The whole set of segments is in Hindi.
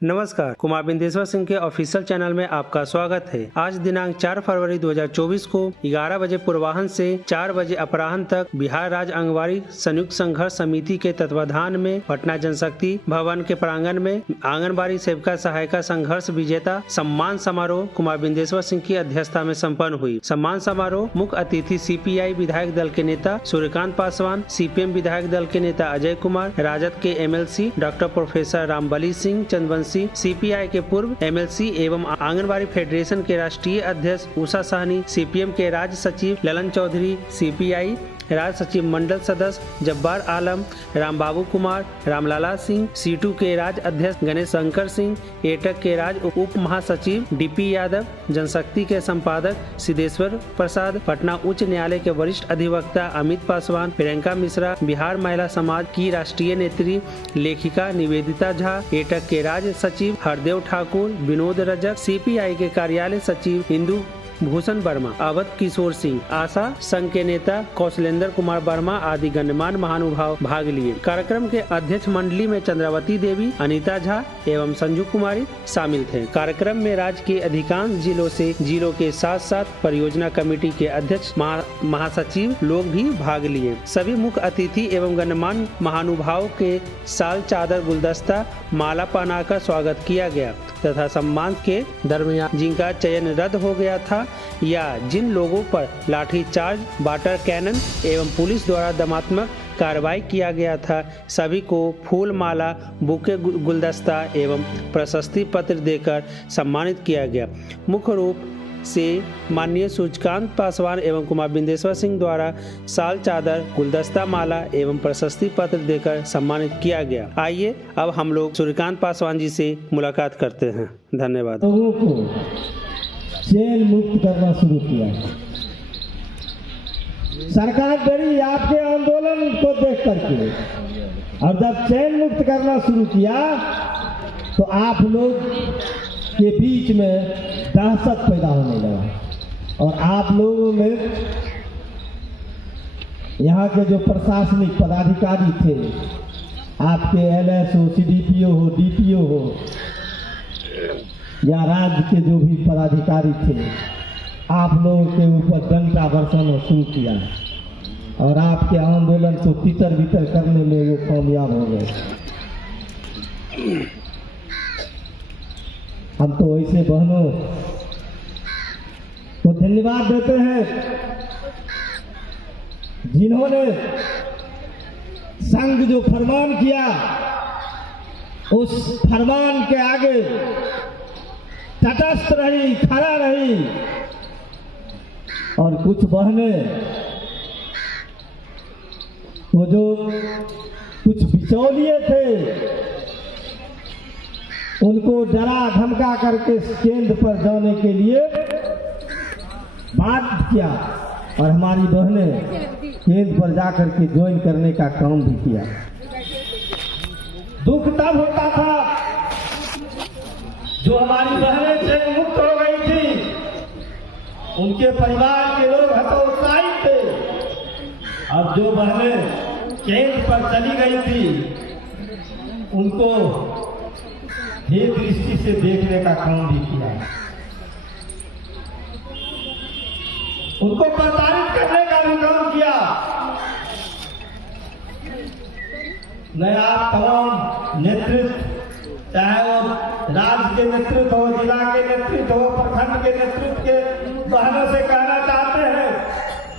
नमस्कार, कुमार बिंदेश्वर सिंह के ऑफिशियल चैनल में आपका स्वागत है। आज दिनांक 4 फरवरी 2024 को 11 बजे पूर्वाह्न से 4 बजे अपराह्न तक बिहार राज्य आंगनबाड़ी संयुक्त संघर्ष समिति के तत्वाधान में पटना जनशक्ति भवन के प्रांगण में आंगनबाड़ी सेविका सहायिका संघर्ष विजेता सम्मान समारोह कुमार बिंदेश्वर सिंह की अध्यक्षता में सम्पन्न हुई। सम्मान समारोह मुख्य अतिथि CPI विधायक दल के नेता सूर्यकांत पासवान, CPM विधायक दल के नेता अजय कुमार, राजद के MLC doctor professor Rambali Singh Chandvanshi, CPI के पूर्व MLC एवं आंगनबाड़ी फेडरेशन के राष्ट्रीय अध्यक्ष उषा साहनी, CPM के राज्य सचिव ललन चौधरी, CPI राज्य सचिव मंडल सदस्य जब्बार आलम, रामबाबू कुमार, रामलाला सिंह, C2 के राज्य अध्यक्ष गणेश शंकर सिंह, एटक के राज्य उप महासचिव DP यादव, जनशक्ति के संपादक सिद्धेश्वर प्रसाद, पटना उच्च न्यायालय के वरिष्ठ अधिवक्ता अमित पासवान, प्रियंका मिश्रा, बिहार महिला समाज की राष्ट्रीय नेत्री लेखिका निवेदिता झा, एटक के राज्य सचिव हरदेव ठाकुर, विनोद रजक, CPI के कार्यालय सचिव इंदु भूषण वर्मा, अवध किशोर सिंह, आशा संघ के नेता कौशलेंद्र कुमार वर्मा आदि गणमान्य महानुभाव भाग लिए। कार्यक्रम के अध्यक्ष मंडली में चंद्रावती देवी, अनीता झा एवं संजू कुमारी शामिल थे। कार्यक्रम में राज्य के अधिकांश जिलों के साथ साथ परियोजना कमेटी के अध्यक्ष महासचिव लोग भी भाग लिए। सभी मुख्य अतिथि एवं गणमान्य महानुभाव के साल चादर गुलदस्ता माला पहनाकर स्वागत किया गया तथा सम्मान के दरमियान जिनका चयन रद्द हो गया था या जिन लोगों पर लाठीचार्ज, वाटर कैनन एवं पुलिस द्वारा दंडात्मक कार्रवाई किया गया था, सभी को फूल माला, बुके गुलदस्ता एवं प्रशस्ति पत्र देकर सम्मानित किया गया। मुख्य रूप से माननीय सूर्यकांत पासवान एवं कुमार बिंदेश्वर सिंह द्वारा साल चादर, गुलदस्ता माला एवं प्रशस्ति पत्र देकर सम्मानित किया गया। आइए अब हम लोग सूर्यकांत पासवान जी से मुलाकात करते हैं। धन्यवाद। लोगों को जेल मुक्त करना शुरू किया। सरकार डरी आपके आंदोलन को देख करके, और जब जेल मुक्त करना शुरू किया तो आप लोग के बीच में दहशत पैदा होने लगा और आप लोगों में यहाँ के जो प्रशासनिक पदाधिकारी थे, आपके LS हो, CDPO हो, DPO हो या राज्य के जो भी पदाधिकारी थे, आप लोगों के ऊपर डंडा बरसाना शुरू किया और आपके आंदोलन को तितर बितर करने में वो कामयाब हो गए। हम तो ऐसे बहनों को धन्यवाद देते हैं जिन्होंने संघ जो फरमान किया उस फरमान के आगे तटस्थ रही, खड़ा रही। और कुछ बहनें वो जो कुछ बिचौलिए थे उनको डरा धमका करके केंद्र पर जाने के लिए बात किया और हमारी बहनें केंद्र पर जाकर के ज्वाइन करने का काम भी किया। दुख तब होता था जो हमारी बहनें जेल मुक्त हो गई थी, उनके परिवार के लोग हतोत्साहित थे, और जो बहनें केंद्र पर चली गई थी उनको हे दृष्टि से देखने का काम भी किया, उनको प्रताड़ित करने का भी काम किया। नया तमाम नेतृत्व, चाहे वो राज्य के नेतृत्व हो, जिला के नेतृत्व हो, प्रखंड के नेतृत्व के बहनों से कहना चाहते हैं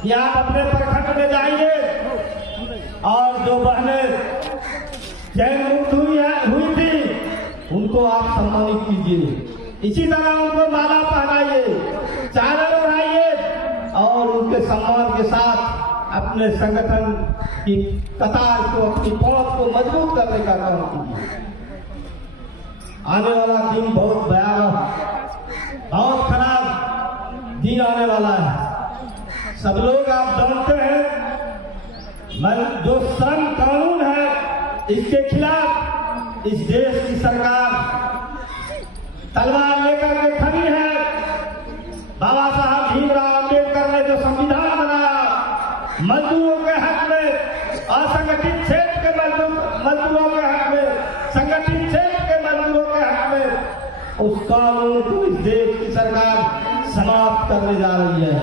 कि आप अपने प्रखंड में जाइए और जो बहनें जेल मुक्त हुई थी उनको आप सम्मानित कीजिए। इसी तरह उनको माला पहनाइए, चादर ओढ़ाइए और उनके सम्मान के साथ अपने संगठन की कतार को, अपनी पहुंच को मजबूत करने का काम कीजिए। आने वाला दिन बहुत भयावह, बहुत खराब दिन आने वाला है। सब लोग आप जानते हैं, जो श्रम कानून है इसके खिलाफ इस देश की सरकार तलवार लेकर के खड़ी है। बाबा साहब भीमराव अम्बेडकर ने जो संविधान बनाया, मजदूरों के हक में, असंगठित क्षेत्र के मजदूरों के हक में, संगठित क्षेत्र के मजदूरों के हक में उस कानून को इस देश की सरकार समाप्त करने जा रही है।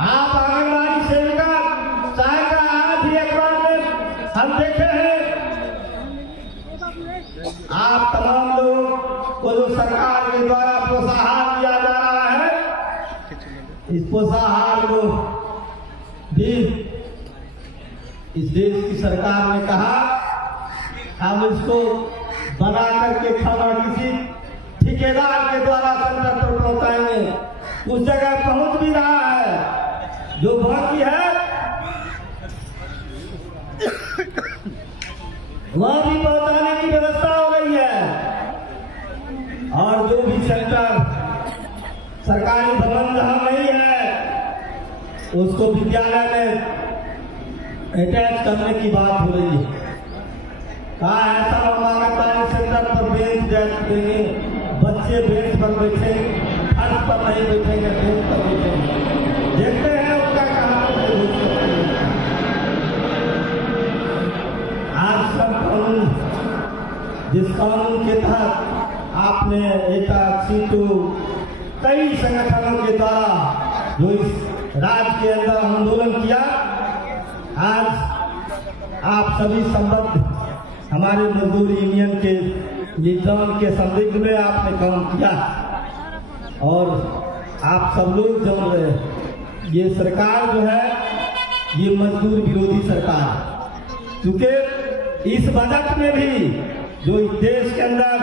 आप आंगनबाड़ी सेविका सहायिका आज ही अखबार में हम देखे हैं, आप तमाम लोगों को जो सरकार के द्वारा प्रोत्साहन दिया जा रहा है, इस प्रोत्साहन को भी इस देश की सरकार ने कहा हम इसको बना करके खाना किसी ठेकेदार के द्वारा सेंटर पर पहुंचाएंगे। उस जगह पहुंच भी रहा है, जो बाकी है वहां भी पहुंचाने की व्यवस्था हो गई है। और जो भी सेंटर सरकारी भवन जहां नहीं है उसको विद्यालय में अटैच करने की बात हो रही है। कहा ऐसा आंगनबाड़ी सेंटर पर बेंच देंगे, बच्चे बेंच पर बैठे, फर्श पर नहीं बैठेंगे, बेंच पर बैठेंगे। देखते हैं उनका कहाँ आज सब कानून, जिस कानून के तहत आपने एटक, सीटू, कई संगठनों के द्वारा जो इस राज्य के अंदर आंदोलन किया, आज आप सभी संबद्ध हमारे मजदूर यूनियन के निजाम के संदिग्ध में आपने काम किया और आप सब लोग जान रहे हैं ये सरकार जो है ये मजदूर विरोधी सरकार है। क्योंकि इस बजट में भी जो इस देश के अंदर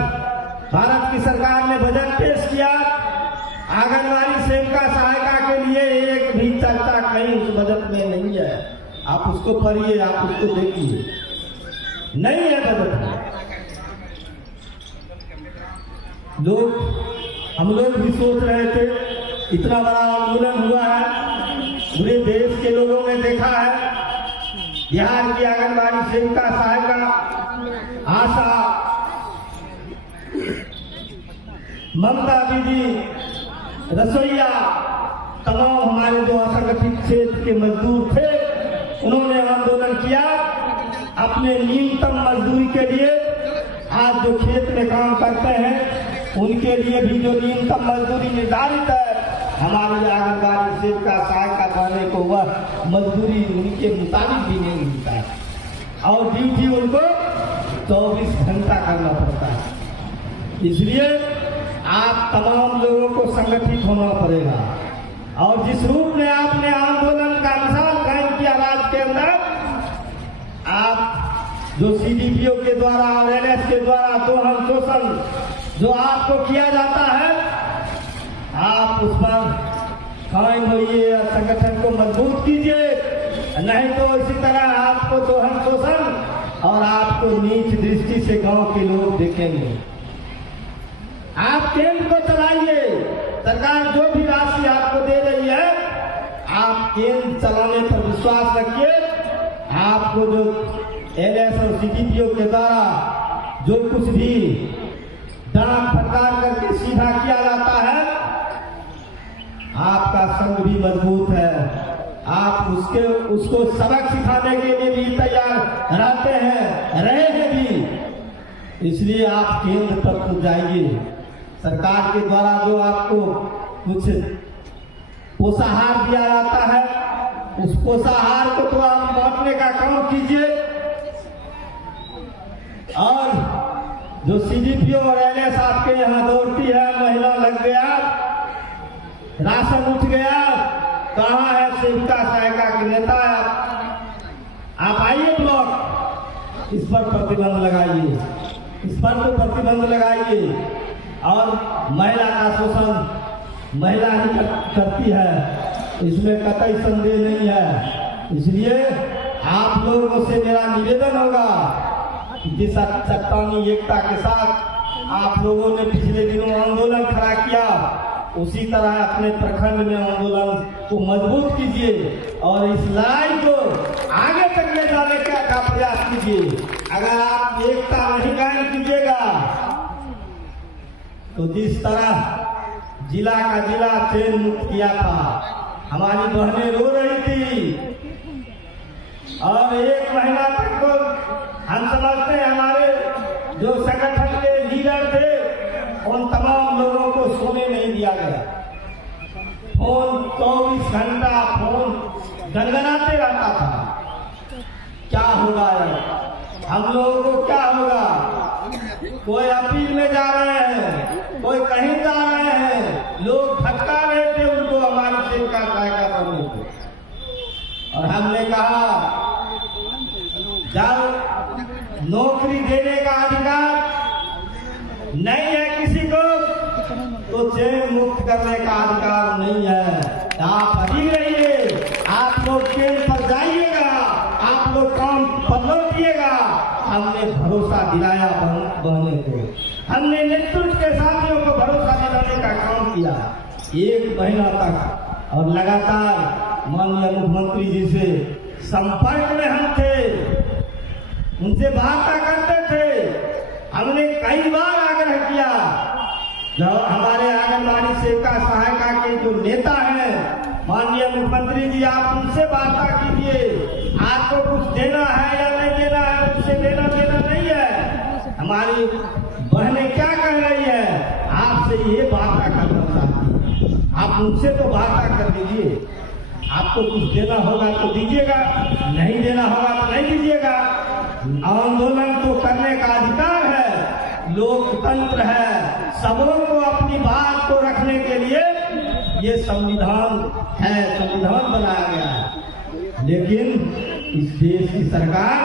भारत की सरकार ने बजट पेश किया, आंगनबाड़ी सेविका सहायिका के लिए एक भी चर्चा कहीं उस बजट में नहीं है। आप उसको पढ़िए, आप उसको देखिए, नहीं है बजट में। हम लोग भी सोच रहे थे, इतना बड़ा आंदोलन हुआ है, पूरे देश के लोगों ने देखा है, बिहार की आंगनबाड़ी सेविका सहायिका, आशा, ममता दीदी, रसोईया, तमाम हमारे जो असंगठित क्षेत्र के मजदूर थे उन्होंने आंदोलन किया अपने न्यूनतम मजदूरी के लिए। आज जो खेत में काम करते हैं उनके लिए भी जो न्यूनतम मजदूरी निर्धारित है, हमारी आंगनबाड़ी सेविका सहायिका वाले को वह मजदूरी उनके मुताबिक भी नहीं मिलता है और ड्यूटी उनको 24 घंटा करना पड़ता है। इसलिए आप तमाम लोगों को संगठित होना पड़ेगा और जिस रूप में आपने आंदोलन का मिसाल कायम किया राज्य के अंदर, आप जो सीडीपीओ के द्वारा और एलएस के द्वारा दोहन शोषण जो आपको किया जाता है, आप उस पर कायम होइए और संगठन को मजबूत कीजिए, नहीं तो इसी तरह आपको दोहन शोषण और आपको नीच दृष्टि से गांव के लोग देखेंगे। आप केंद्र को चलाइए, सरकार जो भी राशि आपको दे रही है आप केंद्र चलाने पर विश्वास रखिए। आपको जो एलएस और सीडीपीओ के द्वारा जो कुछ भी डांट फटकार करके सीधा किया जाता है, आपका संघ भी मजबूत है, आप उसको सबक सिखाने के लिए भी तैयार रहते हैं, रहे हैं भी। इसलिए आप केंद्र तक तो जाइए, सरकार के द्वारा जो आपको कुछ पोषाहार दिया जाता है उस पोषाहार को तो आप बांटने का काम कीजिए और जो सीडीपीओ और एलएस आपके यहाँ दौड़ती है, महीना लग गया, राशन उठ गया, कहाँ है सेविका सहायिका के नेता? आप आइए ब्लॉक, इस पर प्रतिबंध लगाइए, इस पर तो प्रतिबंध लगाइए। और महिला का शोषण महिला ही करती है, इसमें कतई संदेह नहीं है। इसलिए आप लोगों से मेरा निवेदन होगा कि जिस चट्टानी एकता के साथ आप लोगों ने पिछले दिनों आंदोलन खड़ा किया, उसी तरह अपने प्रखंड में आंदोलन को मजबूत कीजिए और इस लड़ाई को आगे तक ले जाने का प्रयास कीजिए। अगर आप एकता नहीं कायम कीजिएगा तो जिस तरह जिला का जिला चैन मुक्त किया था, हमारी बहनें रो रही थी और एक महीना तक तो हम समझते हैं हमारे जो संगठन के लीडर थे उन तमाम दिया गया। फोन 24 घंटा फोन गनगनाते रहता था। क्या होगा यार, हम लोगों को क्या होगा? कोई अपील में जा रहे हैं, कोई कहीं जा रहे हैं, लोग धक्का रहे थे उनको हमारी सेब का जायका करने को। और हमने कहा जब नौकरी देने का अधिकार नहीं है किसी को, तो जेल मुक्त करने का अधिकार नहीं है। आप अभी रहिए, आप लोग जेल पर जाइएगा, आप लोग काम पर लौटिएगा। हमने भरोसा दिलाया बहने को, हमने नेतृत्व के साथियों को भरोसा दिलाने का काम किया 1 महीना तक। और लगातार माननीय मुख्यमंत्री जी से संपर्क में हम थे, उनसे बात करते थे। हमने कई बार आग्रह किया, जो हमारे आंगनबाड़ी सेविका सहायिका के जो नेता हैं, माननीय मुख्यमंत्री जी आप उनसे वार्ता कीजिए, आपको कुछ देना है या नहीं देना है, उससे देना नहीं है। हमारी बहनें क्या कह रही है, आपसे ये वार्ता करना चाहती है, आप उनसे तो वार्ता कर दीजिए। आपको कुछ देना होगा तो दीजिएगा, नहीं देना होगा तो नहीं दीजिएगा। आंदोलन तो करने का अधिकार है, लोकतंत्र है, सबों को अपनी बात को रखने के लिए ये संविधान है, संविधान बनाया गया है। लेकिन इस देश की सरकार,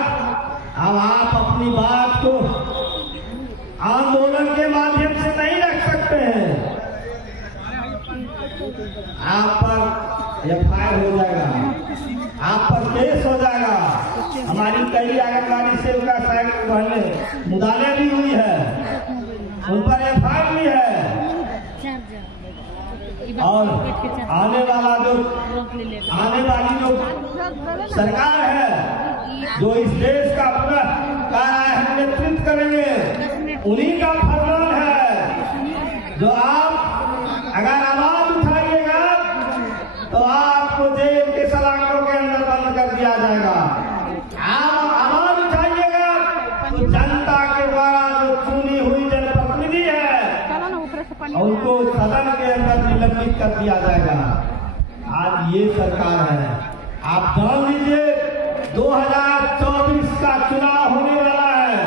अब आप अपनी बात को आंदोलन के माध्यम से नहीं रख सकते हैं। आप पर FIR हो जाएगा, आप पर केस हो जाएगा। हमारी कई आंगनबाड़ी सेविका सहायक बहनें मुदाले भी हुई है, उन पर FIR भी है। और आने वाली जो सरकार है, जो इस देश का पूरा हम नेतृत्व करेंगे, उन्हीं का फरमान है। जो आप अगर आवाज उठाइएगा तो आपको जेल के सलाखों के अंदर बंद कर दिया जाएगा। आप आवाज उठाइएगा तो जनता के द्वारा जो चुनी हुई जनप्रतिनिधि है, उनको सदन के अंदर निलंबित कर दिया जाएगा। आज ये सरकार है, आप जान लीजिए 2024 का चुनाव होने वाला है,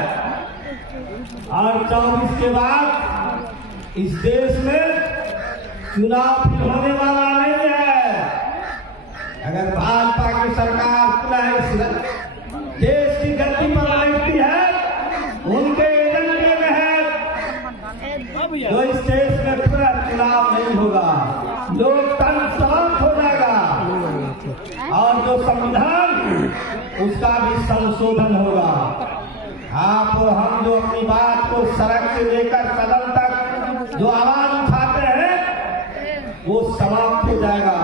और 24 के बाद इस देश में चुनाव फिर होने वाला नहीं है। अगर भाजपा की सरकार पुनः इस देश की गद्दी पर बैठती है, उनके एजेंडे में है जो इस देश में पूरा चुनाव नहीं होगा, लोकतंत्र समाप्त हो जाएगा, और जो संविधान उसका भी संशोधन होगा। आप और हम जो अपनी बात को सड़क से लेकर सदन तक जो आवाज उठाते हैं, वो समाप्त हो जाएगा।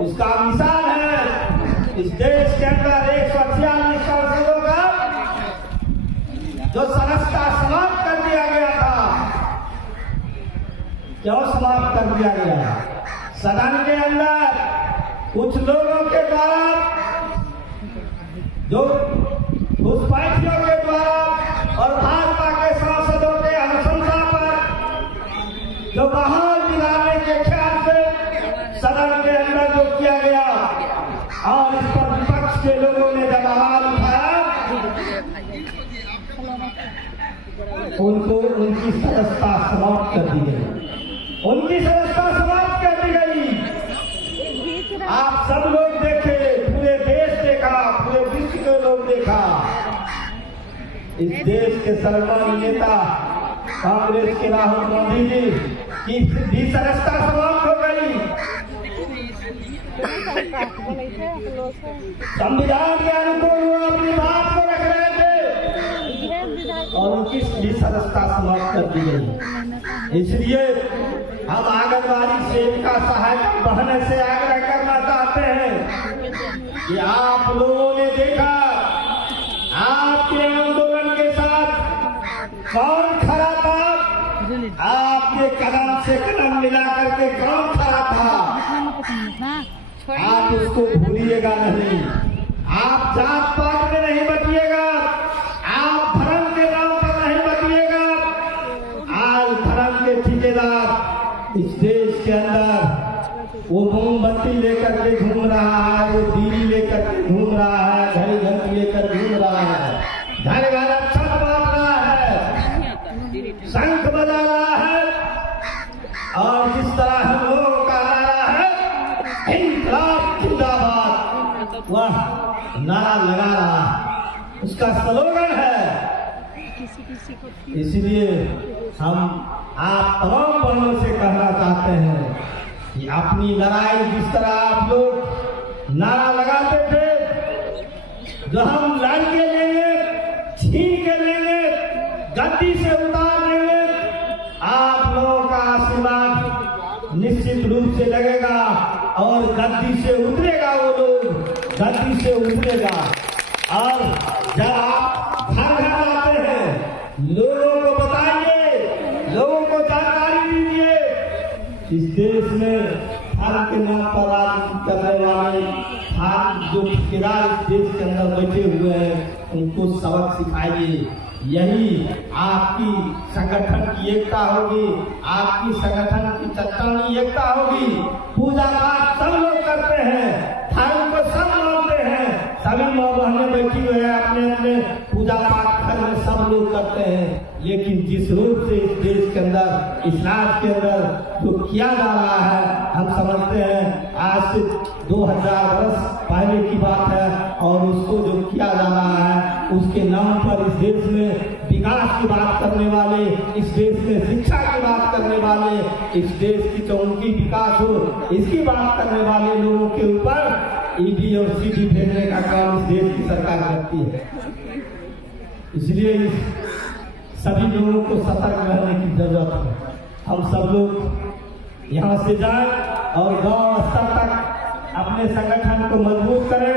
उसका मिसाल है इस देश के अंदर 146 सांसदों का जो सदस्यता समाप्त कर दिया गया था। क्यों समाप्त कर दिया गया? सदन के अंदर कुछ लोगों के द्वारा, जो घुसपैठियों के द्वारा और भाजपा के सांसदों के अनुशंसा पर जो बहाल दिलाने के ख्याल से सदन के अंदर जो किया गया, और इस पर विपक्ष के लोगों ने जब आवाज उठाया, उनको उनकी सदस्यता समाप्त कर दी गई, उनकी सदस्यता समाप्त कर दी गई। आप सब लोग देखे, पूरे देश देखा, पूरे विश्व के लोग देखा, इस देश के सर्वमान्य नेता कांग्रेस के राहुल गांधी जी की भी सदस्यता समाप्त हो गई। संविधान के अनुकूल वो अपनी बात को रख रहे थे, और उनकी भी सदस्यता समाप्त कर दी गई। इसलिए हम आंगनबाड़ी सेविका सहायक बहन से आग्रह करना चाहते हैं कि आप लोगों ने देखा आपके आंदोलन के साथ कौन खड़ा था, आपके कदम से कदम मिला करके कौन खड़ा था। आप उसको भूलिएगा नहीं, आप जात पात में नहीं बचिएगा, आप धर्म के नाम पर नहीं बचिएगा। आज धर्म के ठेकेदार इस देश के अंदर वो मोमबत्ती लेकर के घूम रहा है, वो दीवी लेकर के घूम रहा है, घड़ी घंटी लेकर घूम रहा है, घर घर अच्छा बांट रहा है, शंख बजा रहा है, और जिस तरह हम लोगों का नारा है इनकलाब जिंदाबाद, वह नारा लगा रहा है, उसका स्लोगन है। इसलिए हम आप तमाम बहनों से कहना चाहते हैं कि अपनी लड़ाई जिस तरह आप लोग नारा लगाते थे, जो हम लड़ के लेंगे, छीन के लेंगे, गद्दी से उतार लेंगे, आप लोगों का आशीर्वाद निश्चित रूप से लगेगा और गद्दी से उतरेगा, वो लोग गद्दी से उतरेगा। और जब आप घर घर आते हैं, लोगों को बताइए, लोगों को जानकारी दीजिए, इस देश में धर्म के नाम पर राजनीति करने वाले जो ठेकेदार इस देश के अंदर बैठे हुए हैं, उनको सबक सिखाइए। यही आपकी संगठन की एकता होगी, आपकी संगठन की चट्टानी एकता होगी। पूजा पाठ सब लोग करते हैं, धर्म को सब मानते हैं, सभी माँ बहनें बैठी हुए हैं, अपने अपने पूजा पाठ घर में सब लोग करते हैं। लेकिन जिस रूप से इस देश के अंदर, इस राज्य के अंदर जो किया जा रहा है, हम समझते हैं आज से 2000 वर्ष पहले की बात है, और उसको जो किया जा रहा है, उसके नाम पर इस देश में विकास की बात करने वाले, इस देश में शिक्षा की बात करने वाले, इस देश की चौमुखी विकास हो, इसकी बात करने वाले लोगों के ऊपर ईडी और सीडी भेजने का काम इस देश की सरकार करती है। इसलिए सभी लोगों को सतर्क रहने की जरूरत है। हम सब लोग यहाँ से जाएं और गांव स्तर तक अपने संगठन को मजबूत करें,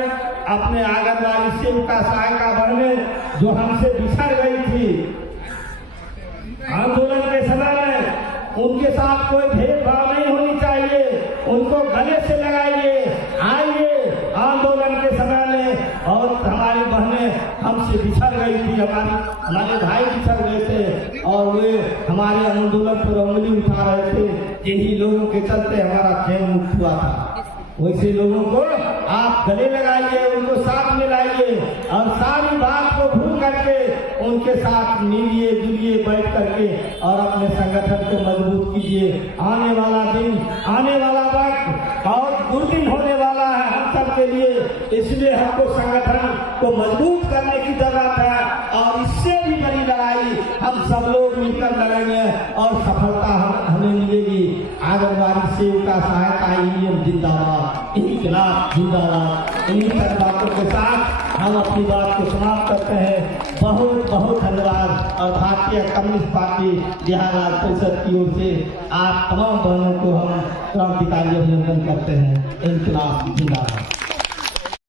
अपने आंगनबाड़ी सेविका सहायिका बहनें जो हमसे बिछड़ गई थी आंदोलन के समय में, उनके साथ कोई भेदभाव नहीं होनी चाहिए, उनको गले से लगाइए, आइए आंदोलन के समय में। और हमारी बहनें हमसे बिछड़ गई थी, हमारे भाई बिछड़ गए थे और वे हमारे आंदोलन पर उंगली उठा रहे थे, जिन्हीं लोगों के चलते हमारा चैन मुक्त हुआ था। वैसे लोगों को आप गले लगाइए, उनको साथ में लाइए और सारी बात को भूल करके उनके साथ मिलिए जुलिए बैठ करके और अपने संगठन को मजबूत कीजिए। आने वाला दिन, आने वाला वक्त बहुत दुर्दिन होने वाला है हम सब के लिए, इसलिए हमको संगठन को मजबूत करने की जरूरत है और इससे भी बड़ी लड़ाई हम सब लोग मिलकर लड़ेंगे और सफलता हमें मिलेगी। आंगनबाड़ी सेविका सहायता यूनियन जिंदाबाद, इनकलाब जिंदाबाद। इन्हीं बातों के साथ हम अपनी बात को समाप्त करते हैं। बहुत बहुत धन्यवाद। और भारतीय कम्युनिस्ट पार्टी बिहार राज्य परिषद की ओर से आप तमाम बहनों को हम क्रांतिकारी अभिनंदन करते हैं। इनकलाब जिंदाबाद।